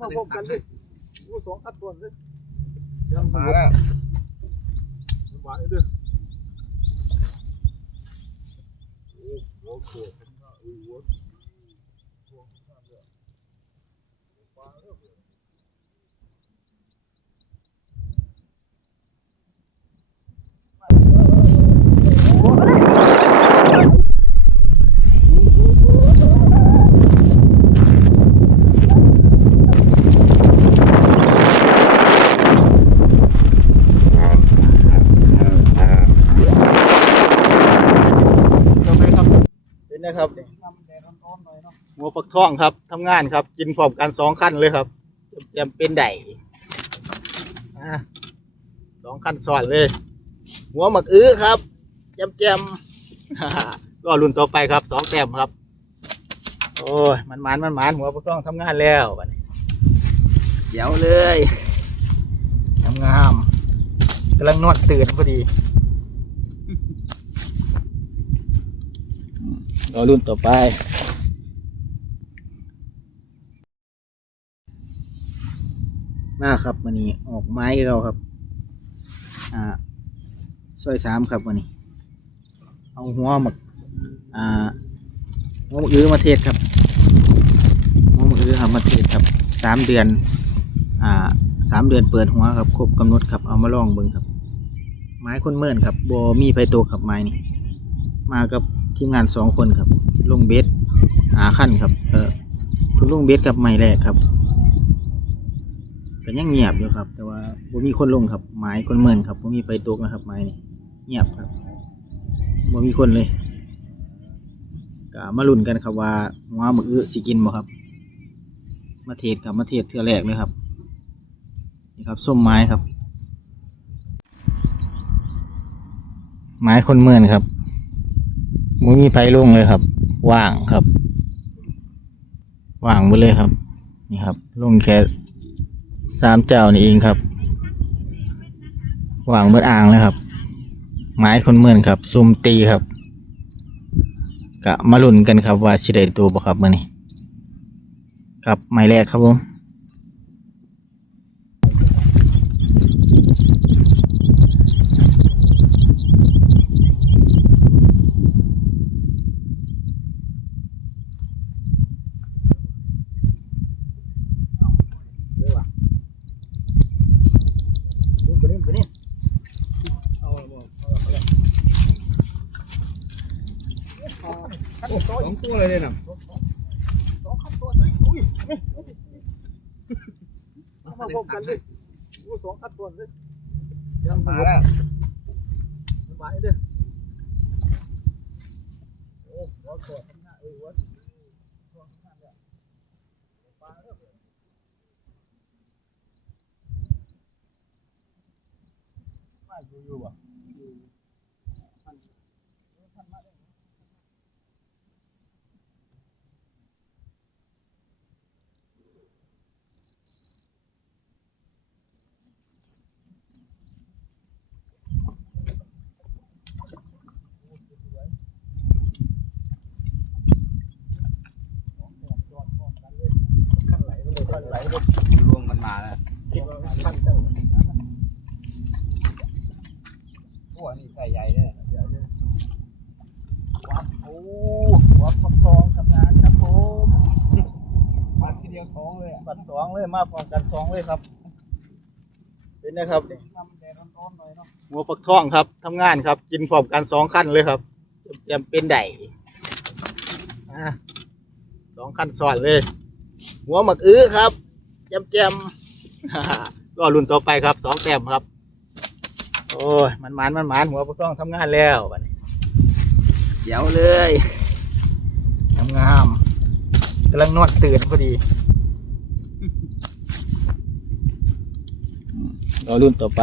มาพบกันเลยอู้สองคัดตัวเลยมาแล้วหวานเลยเด้อโอ้โหโอ้โหหัวทำไมครับเป็นนะครับ หัวปักทองครับทำงานครับ กินพร้อมกันสองขั้นเลยครับจำเป็นไดอ่สองขั้นซ้อนเลย หัวหมักอื้อครับแจมแจมก็รุ่นต่อไปครับสองแต้มครับ โอ้ยมันมานมันมานหัวปักทองทำงานแล้วเดี๋ยวเลยงามงามกำลังนวดตื่นพอดีรอรุ่นต่อไป มาครับวันนี้ออกไม้เราครับ อ่าซอยสามครับวันนี้ เอาหัวหมักอ่าหัวหมักอื้อมาเทศครับหัวหมักอื้อครับมาเทศครับสามเดือน อ่าสามเดือนเปิดหัวครับครบกำหนดครับเอามาลองเบิ่งครับ ไม้คนเมื่นครับบมีไฟตัวครับไม้นี่มากับทีมงานสองคนครับลงเบสหาขั้นครับเออทุกลุงเบสกับไม้แรกครับ ก็ยังเงียบอยู่ครับ แต่ว่าบ่มีคนลงครับไม้คนเมินครับบ่มีไฟตกนะครับไม้นี่เงียบครับบ่มีคนเลยก็มาลุ้นกันครับว่าหัวมืออสิกินบ่ครับ มาเทศครับมาเทศเทือแรกเลยครับนี่ครับส้มไม้ครับ ไม้คนเมินครับมุมีไฟลงเลยครับ ว่างครับ ว่างหมดเลยครับ นี่ครับลงแค่ สามเจ้านี่เองครับวางเมื่ออ่างเลยครับ ไม้คนเมือนครับ ซุ่มตีครับกะมาลุ้นกันครับว่าชิได้ตัวบ่ครับมื่อนี้ครับไม้แรกครับผมสองตัวเลยเนี่ย สองขั้นตัวเลยอุ้ยมาพบกันเลยอู้สองขั้นตัวเลยยังมามาแล้วมาเด้อโอ้หัวตัวทำงานเอ้ยหัวตัวทำงานเนี่ยมาแล้วมาอยู่อยู่อะท่านมาได้ ขั้นไหลไปเลยขั้นไหลไปรวมกันมาแล้วโอ้นี่ใส่ใหญ่เลยวัดโอ้วัดฟักทองทำงานครับผมมาทีเดียวท้องเลยอะบัดสองเลยมาพร้อมกันสองเลยครับ เป็นนะครับทำแดดร้อนๆหน่อยเนาะหัวฟักทองครับทำงานครับ กินพร้อมกันสองขั้นเลยครับจำเป็นไดอ่สองขั้นซ้อนเลย หัวหมักอื้อครับ แจมแจมๆก็รุ่นต่อไปครับสองแต้มครับ โอ้ยมันหมานมันหมานหัวฟักทองทำงานแล้วบัดนี้เดี๋ยวเลยงามงามๆกำลังนวดตื่นพอดีรอรุ่นต่อไป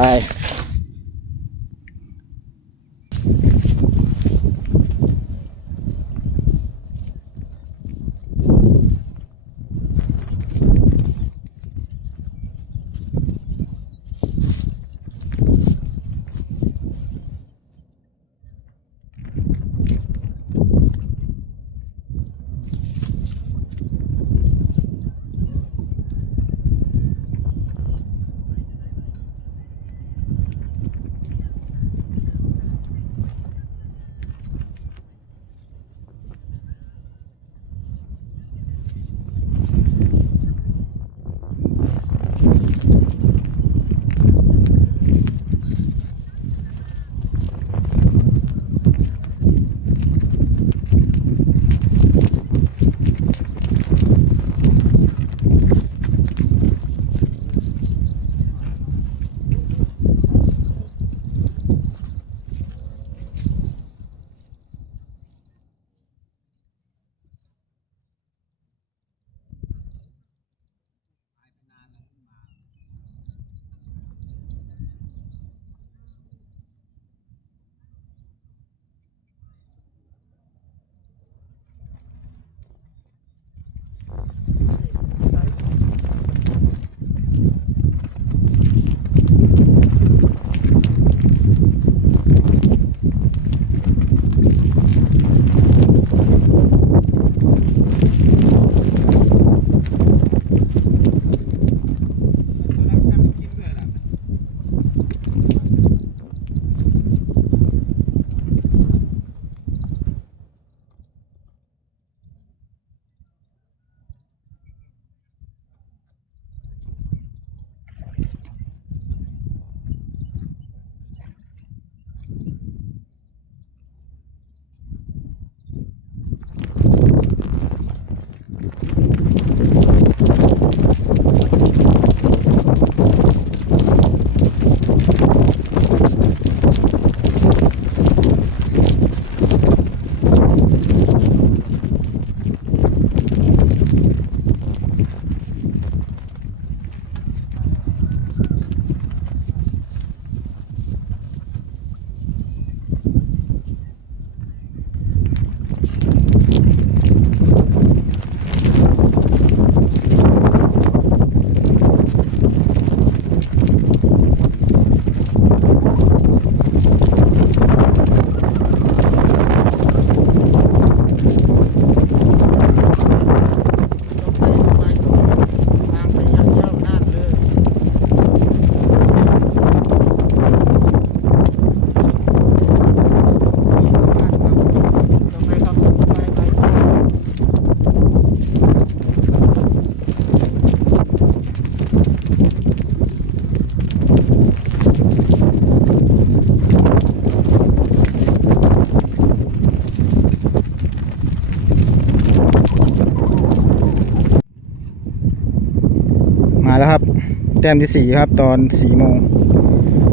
แล้วครับแต้มที่สี่ครับตอนสี่โมง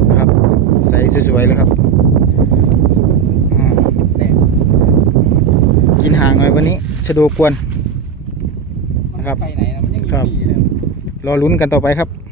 นะครับใสสวยๆเลยครับอืมนี่กินห่างหน่อยวันนี้ชะโดกวนมันครับไปไหนนะมันยังอยู่ครับที่เลยรอลุ้นกันต่อไปครับบู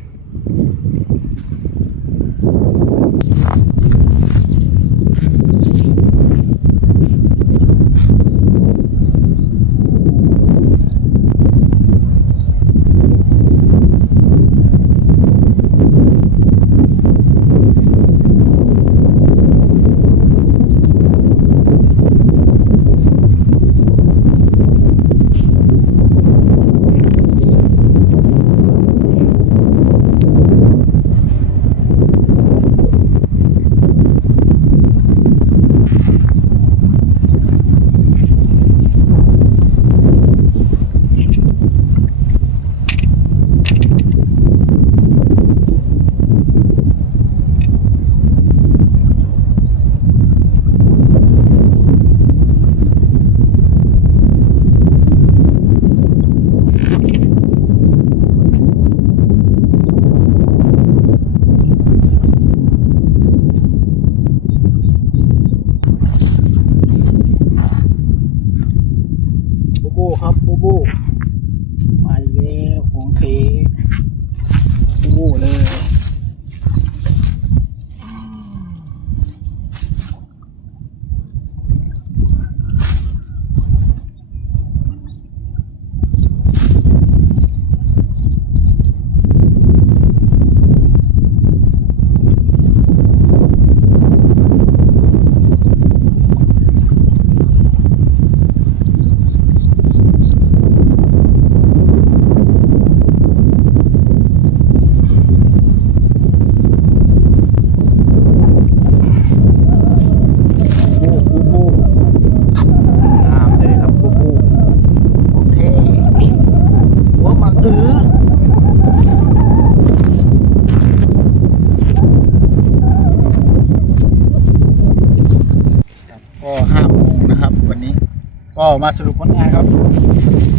มาสรุปผลงานครับ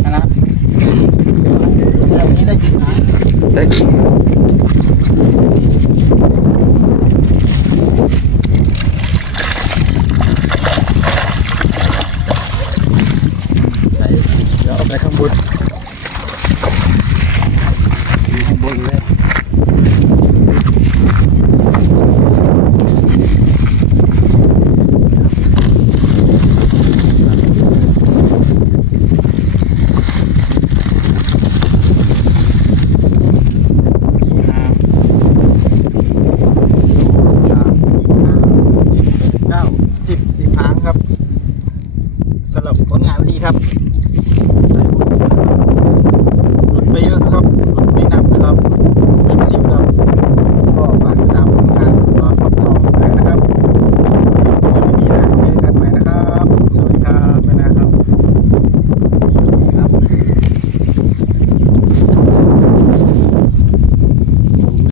นะนะวันนี้ได้กี่หางได้กินใส่เดี๋ยวเอาไปข้างบน นี้ครับรถไปเยอะครับรถไปหนักนะครับเป็สิบ